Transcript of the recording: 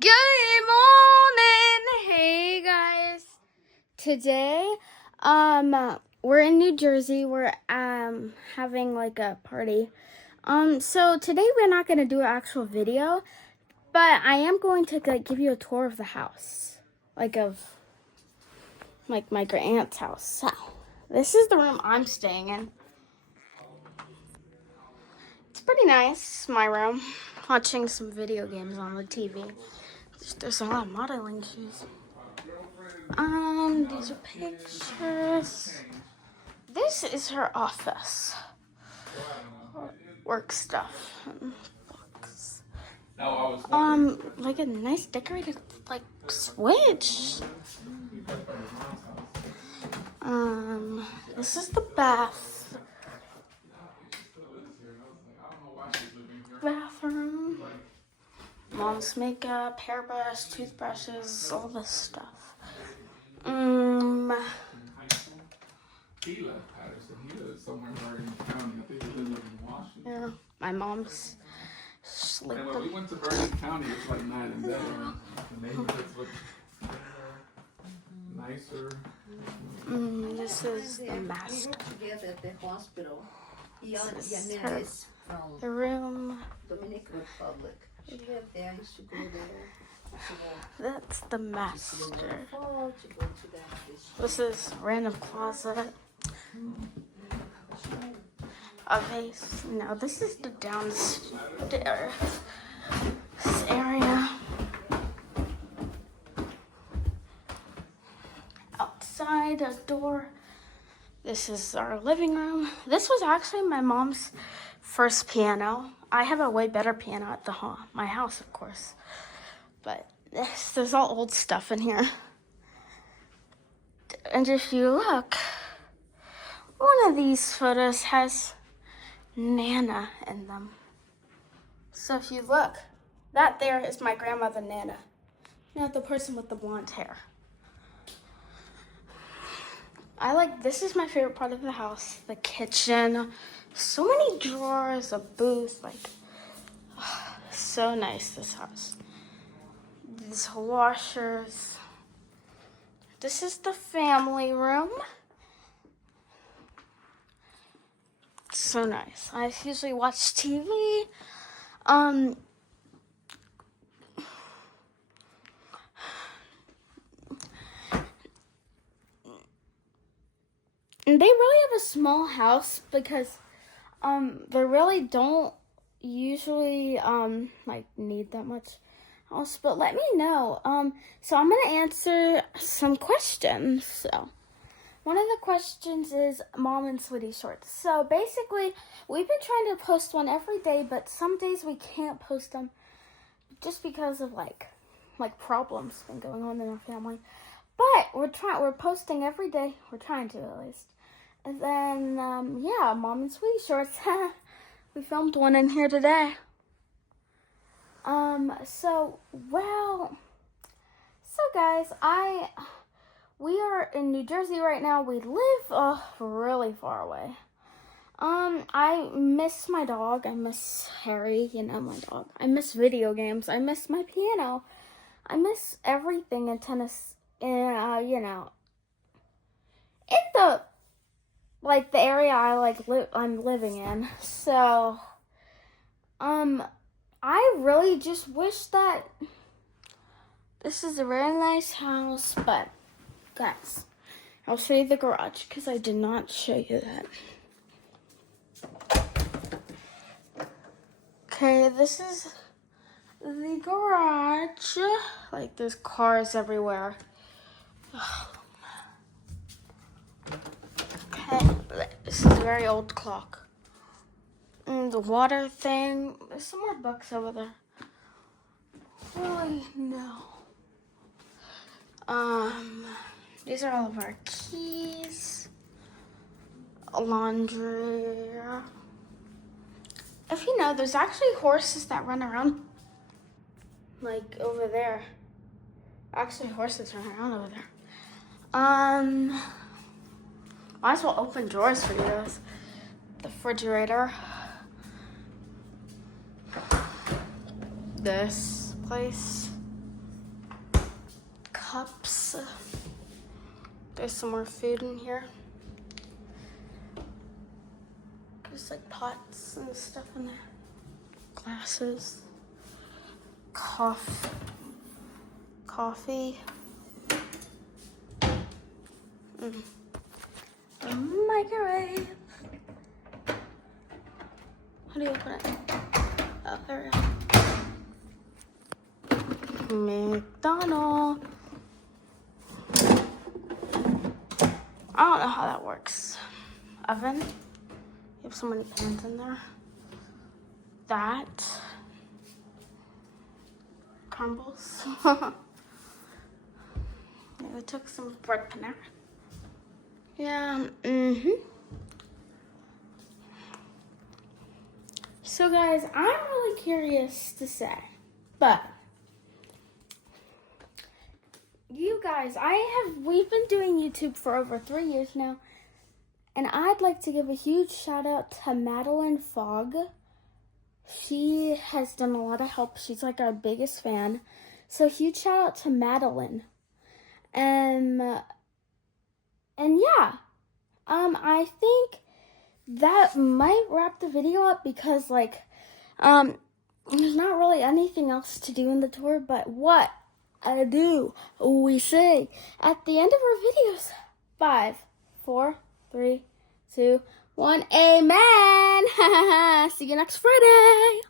Good morning. Hey guys. Today, we're in New Jersey. We're having like a party. So today we're not gonna do an actual video, but I am going to give you a tour of the house, of my aunt's house. So this is the room I'm staying in. It's pretty nice, my room. Watching some video games on the TV. There's a lot of modeling shoes. These are pictures. This is her office. Work stuff and books. Like a nice decorated switch. This is the bathroom. Mom's makeup, hairbrush, toothbrushes, all this stuff. He left Patterson. He lives somewhere in Bergen County. I think he lives in Washington. Yeah, my mom's sleeping. And when we went to Bergen County, it's like night and day. The neighborhoods look nicer. This is the master. Together at the hospital. This is Janet is from the room. Dominican Republic. She lived there. I used to go there. That's the master. To go to that. This is random closet. A vase. No, this is the downstairs this area. Outside a door. This is our living room. This was actually my mom's first piano. I have a way better piano at my house, of course. But there's all old stuff in here. And if you look, one of these photos has Nana in them. So if you look, that there is my grandmother Nana. Not the person with the blonde hair. This is my favorite part of the house, the kitchen. So many drawers, a booth, so nice, this house. These washers. This is the family room. So nice. I usually watch TV. And they really have a small house because they really don't usually need that much house, but let me know. So I'm gonna answer some questions. So one of the questions is Mom and Sweetie Shorts. So basically, we've been trying to post one every day, but some days we can't post them just because of problems been going on in our family. But we're posting every day. We're trying to, at least. And then Mom and Sweetie Shorts. We filmed one in here today. So guys, we are in New Jersey right now. We live really far away. I miss my dog. I miss Harry, my dog. I miss video games. I miss my piano. I miss everything in tennis. In the area I'm living in. So, I really just wish that this is a very nice house, but guys, I'll show you the garage because I did not show you that. Okay, this is the garage. There's cars everywhere. Okay, this is a very old clock. And the water thing. There's some more books over there. Really, no. These are all of our keys. Laundry. If you know, there's actually horses that run around. Over there. Actually, horses run around over there. Might as well open drawers for you guys. The refrigerator. This place. cups. There's some more food in here. There's like pots and stuff in there. Glasses. Coffee. A microwave. How do you open it? Oh, there we go. McDonald's. I don't know how that works. Oven. You have so many pans in there. That. Crumbles. Yeah, we took some bread Panera. Yeah, So guys, I'm really curious to say, but you guys, we've been doing YouTube for over 3 years now, and I'd like to give a huge shout out to Madeline Fogg. She has done a lot of help. She's like our biggest fan. So huge shout out to Madeline. And yeah, I think that might wrap the video up because there's not really anything else to do in the tour, but what we say at the end of our videos. 5, 4, 3, 2, 1, amen. See you next Friday.